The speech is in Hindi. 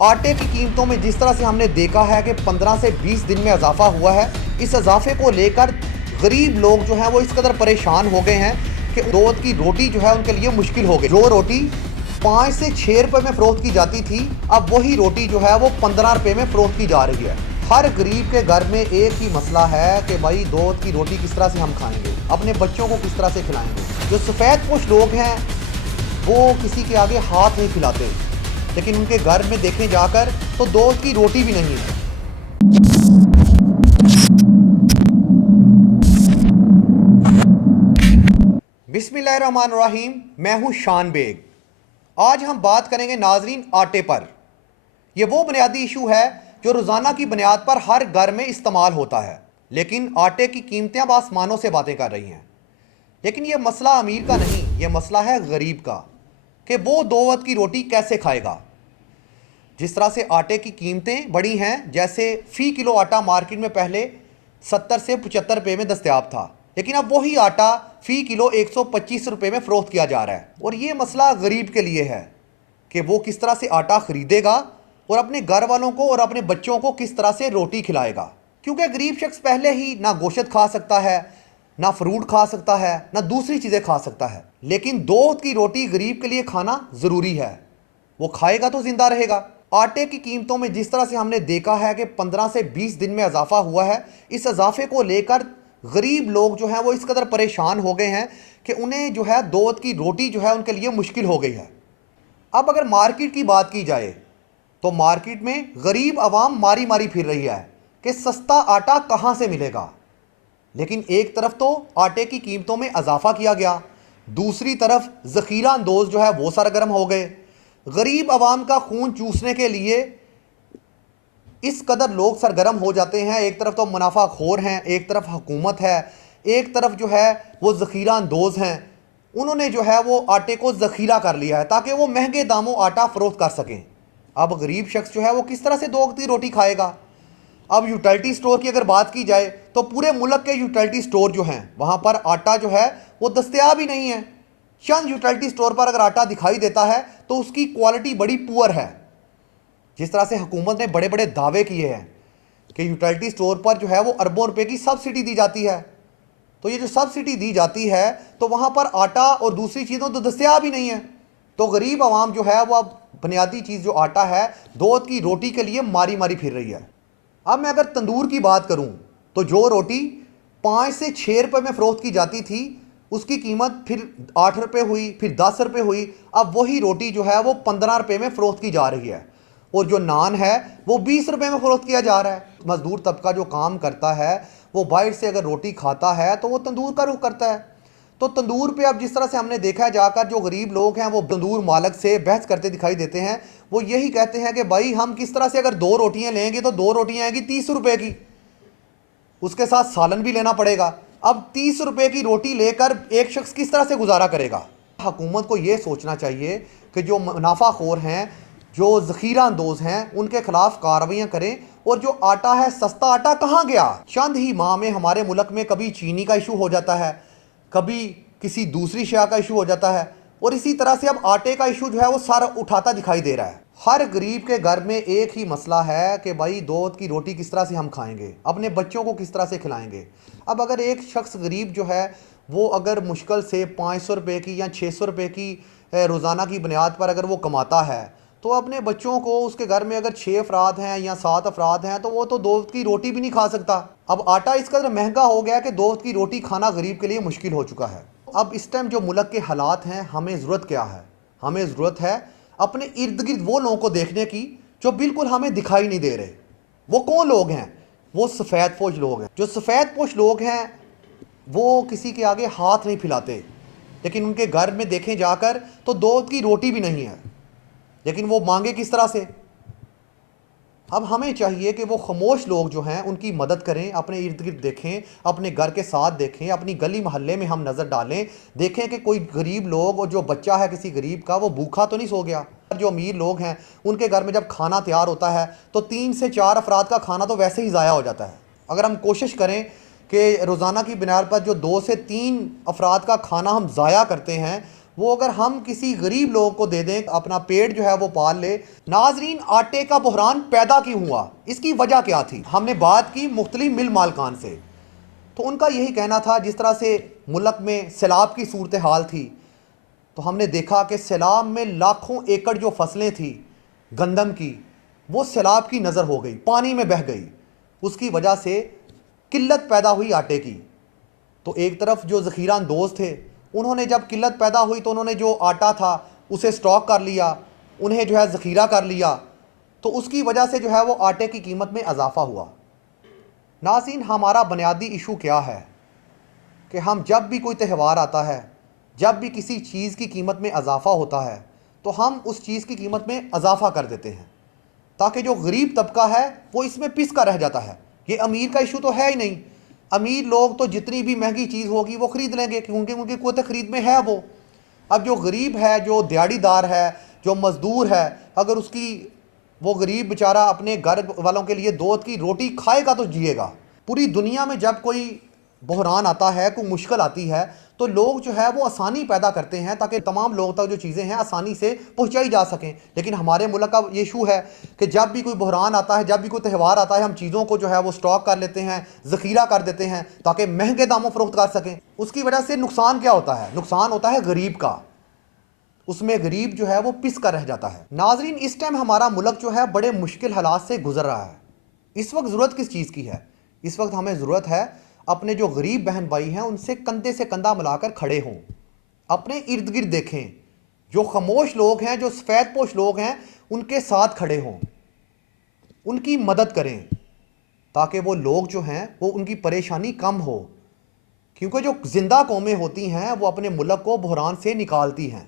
आटे की कीमतों में जिस तरह से हमने देखा है कि 15 से 20 दिन में इजाफा हुआ है, इस इजाफे को लेकर गरीब लोग जो हैं वो इस कदर परेशान हो गए हैं कि दो वक्त की रोटी जो है उनके लिए मुश्किल हो गई। जो रोटी 5 से 6 रुपए में फ़रोख्त की जाती थी, अब वही रोटी जो है वो 15 रुपए में फ़रोख्त की जा रही है। हर गरीब के घर में एक ही मसला है कि भाई दो वक्त की रोटी किस तरह से हम खाएंगे, अपने बच्चों को किस तरह से खिलाएंगे। जो सफ़ेद पोश लोग हैं वो किसी के आगे हाथ नहीं खिलाते, लेकिन उनके घर में देखें जाकर तो दो वक्त की रोटी भी नहीं है। बिस्मिल्लाहिर्रहमानिर्रहीम, मैं हूं शान बेग। आज हम बात करेंगे नाजरीन आटे पर। यह वो बुनियादी इशू है जो रोज़ाना की बुनियाद पर हर घर में इस्तेमाल होता है, लेकिन आटे की कीमतें अब आसमानों से बातें कर रही हैं। लेकिन यह मसला अमीर का नहीं, यह मसला है गरीब का कि वो दो वक्त की रोटी कैसे खाएगा। जिस तरह से आटे की कीमतें बढ़ी हैं, जैसे फ़ी किलो आटा मार्केट में पहले 70 से 75 रुपये में दस्तयाब था, लेकिन अब वही आटा फ़ी किलो 125 रुपये में फ़रोख्त किया जा रहा है। और ये मसला गरीब के लिए है कि वो किस तरह से आटा ख़रीदेगा और अपने घर वालों को और अपने बच्चों को किस तरह से रोटी खिलाएगा। क्योंकि गरीब शख्स पहले ही ना गोश्त खा सकता है, ना फ्रूट खा सकता है, ना दूसरी चीज़ें खा सकता है, लेकिन दो वक्त की रोटी गरीब के लिए खाना ज़रूरी है। वो खाएगा तो ज़िंदा रहेगा। आटे की कीमतों में जिस तरह से हमने देखा है कि 15 से 20 दिन में इजाफा हुआ है, इस इजाफे को लेकर गरीब लोग जो हैं वो इस कदर परेशान हो गए हैं कि उन्हें जो है दो वक्त की रोटी जो है उनके लिए मुश्किल हो गई है। अब अगर मार्केट की बात की जाए तो मार्केट में गरीब आवाम मारी मारी फिर रही है कि सस्ता आटा कहाँ से मिलेगा। लेकिन एक तरफ तो आटे की कीमतों में इजाफा किया गया, दूसरी तरफ ज़ख़ीरा अंदोज़ जो है वो सरगर्म हो गए। गरीब आवाम का खून चूसने के लिए इस कदर लोग सरगर्म हो जाते हैं। एक तरफ तो मुनाफाखोर हैं, एक तरफ हुकूमत है, एक तरफ जो है वो ज़ख़ीरा अंदोज़ हैं। उन्होंने जो है वो आटे को ज़ख़ीरा कर लिया है ताकि वो महंगे दामों आटा फ़रोख्त कर सकें। अब गरीब शख्स जो है वो किस तरह से दो वक्त की रोटी खाएगा। अब यूटिलिटी स्टोर की अगर बात की जाए तो पूरे मुल्क के यूटिलिटी स्टोर जो हैं वहाँ पर आटा जो है वो दस्तयाब ही नहीं है। चंद यूटिलिटी स्टोर पर अगर आटा दिखाई देता है तो उसकी क्वालिटी बड़ी पुअर है। जिस तरह से हुकूमत ने बड़े बड़े दावे किए हैं कि यूटिलिटी स्टोर पर जो है वो अरबों रुपए की सब्सिडी दी जाती है, तो ये जो सब्सिडी दी जाती है तो वहाँ पर आटा और दूसरी चीज़ों तो दस्तयाब ही नहीं है। तो गरीब आवाम जो है वो अब बुनियादी चीज़ जो आटा है दो वक्त की रोटी के लिए मारी मारी फिर रही है। अब मैं अगर तंदूर की बात करूं तो जो रोटी 5 से 6 रुपए में फ़रोख्त की जाती थी उसकी कीमत फिर 8 रुपये हुई, फिर 10 रुपये हुई। अब वही रोटी जो है वो 15 रुपये में फ़रोख्त की जा रही है। और जो नान है वो 20 रुपये में फ़रोख्त किया जा रहा है। मज़दूर तबका जो काम करता है वो बाहर से अगर रोटी खाता है तो वो तंदूर का रुख करता है। तो तंदूर पे अब जिस तरह से हमने देखा है जाकर जो गरीब लोग हैं वो तंदूर मालिक से बहस करते दिखाई देते हैं। वो यही कहते हैं कि भाई हम किस तरह से अगर 2 रोटियां लेंगे तो 2 रोटियां आएगी 30 रुपए की, उसके साथ सालन भी लेना पड़ेगा। अब 30 रुपए की रोटी लेकर एक शख्स किस तरह से गुजारा करेगा। हुकूमत को ये सोचना चाहिए कि जो मुनाफाखोर हैं, जो ज़ख़ीरा अंदोज़ हैं, उनके खिलाफ कार्रवाइयाँ करें। और जो आटा है, सस्ता आटा कहाँ गया। चंद ही माह में हमारे मुल्क में कभी चीनी का इशू हो जाता है, कभी किसी दूसरी शय का इशू हो जाता है, और इसी तरह से अब आटे का इशू जो है वो सारा उठाता दिखाई दे रहा है। हर गरीब के घर में एक ही मसला है कि भाई दो वक्त की रोटी किस तरह से हम खाएंगे, अपने बच्चों को किस तरह से खिलाएंगे। अब अगर एक शख्स गरीब जो है वो अगर मुश्किल से 500 रुपये की या 600 रुपये की रोज़ाना की बुनियाद पर अगर वो कमाता है तो अपने बच्चों को, उसके घर में अगर 6 अफराद हैं या 7 अफराद हैं तो वो तो दो वक्त की रोटी भी नहीं खा सकता। अब आटा इस कदर महंगा हो गया कि दो वक्त की रोटी खाना गरीब के लिए मुश्किल हो चुका है। अब इस टाइम जो मुल्क के हालात हैं, हमें ज़रूरत क्या है? हमें ज़रूरत है अपने इर्द गिर्द वो लोगों को देखने की जो बिल्कुल हमें दिखाई नहीं दे रहे। वो कौन लोग हैं? वो सफ़ेद पोश लोग हैं। जो सफ़ेद पोश लोग हैं वो किसी के आगे हाथ नहीं फैलाते, लेकिन उनके घर में देखें जाकर तो दो वक्त की रोटी भी नहीं है, लेकिन वो मांगे किस तरह से। अब हमें चाहिए कि वो खामोश लोग जो हैं उनकी मदद करें, अपने इर्द गिर्द देखें, अपने घर के साथ देखें, अपनी गली मोहल्ले में हम नज़र डालें, देखें कि कोई गरीब लोग और जो बच्चा है किसी गरीब का वो भूखा तो नहीं सो गया। जो अमीर लोग हैं उनके घर में जब खाना तैयार होता है तो 3 से 4 अफराद का खाना तो वैसे ही ज़ाया हो जाता है। अगर हम कोशिश करें कि रोज़ाना की बुनियाद पर जो 2 से 3 अफराद का खाना हम ज़ाया करते हैं वो अगर हम किसी गरीब लोगों को दे दें, अपना पेट जो है वो पाल ले। नाजरीन, आटे का बहरान पैदा क्यों हुआ, इसकी वजह क्या थी? हमने बात की मुख्तलिफ मिल मालकान से, तो उनका यही कहना था जिस तरह से मुल्क में सैलाब की सूरत हाल थी, तो हमने देखा कि सैलाब में लाखों एकड़ जो फसलें थी गंदम की, वो सैलाब की नज़र हो गई, पानी में बह गई। उसकी वजह से किल्लत पैदा हुई आटे की। तो एक तरफ जो ज़ख़ीरा अंदोज़ थे, उन्होंने जब किल्लत पैदा हुई तो उन्होंने जो आटा था उसे स्टॉक कर लिया, उन्हें जो है ज़ख़ीरा कर लिया, तो उसकी वजह से जो है वो आटे की कीमत में इजाफ़ा हुआ। नाज़रीन, हमारा बुनियादी इशू क्या है कि हम जब भी कोई त्यौहार आता है, जब भी किसी चीज़ की कीमत में इजाफ़ा होता है, तो हम उस चीज़ की कीमत में इजाफ़ा कर देते हैं, ताकि जो गरीब तबका है वो इसमें पिस का रह जाता है। ये अमीर का इशू तो है ही नहीं। अमीर लोग तो जितनी भी महंगी चीज़ होगी वो ख़रीद लेंगे, क्योंकि उनकी क़ुव्वत ख़रीद में है वो। अब जो गरीब है, जो दिहाड़ीदार है, जो मज़दूर है, अगर उसकी वो गरीब बेचारा अपने घर वालों के लिए दो की रोटी खाएगा तो जिएगा। पूरी दुनिया में जब कोई बहरान आता है, कोई मुश्किल आती है, तो लोग जो है वो आसानी पैदा करते हैं ताकि तमाम लोगों तक जो चीज़ें हैं आसानी से पहुंचाई जा सकें। लेकिन हमारे मुल्क का ये इशू है कि जब भी कोई बहरान आता है, जब भी कोई त्यौहार आता है, हम चीज़ों को जो है वो स्टॉक कर लेते हैं, ज़ख़ीरा कर देते हैं ताकि महंगे दामों फ़रोख्त कर सकें। उसकी वजह से नुकसान क्या होता है? नुकसान होता है गरीब का, उसमें गरीब जो है वो पिस कर रह जाता है। नाजरीन, इस टाइम हमारा मुल्क जो है बड़े मुश्किल हालात से गुजर रहा है। इस वक्त ज़रूरत किस चीज़ की है? इस वक्त हमें ज़रूरत है अपने जो गरीब बहन भाई हैं उनसे कंधे से कंधा मिलाकर खड़े हों, अपने इर्द गिर्द देखें, जो खामोश लोग हैं, जो सफ़ेद पोश लोग हैं, उनके साथ खड़े हों, उनकी मदद करें, ताकि वो लोग जो हैं वो उनकी परेशानी कम हो। क्योंकि जो जिंदा कौमें होती हैं वो अपने मुल्क को बहरान से निकालती हैं।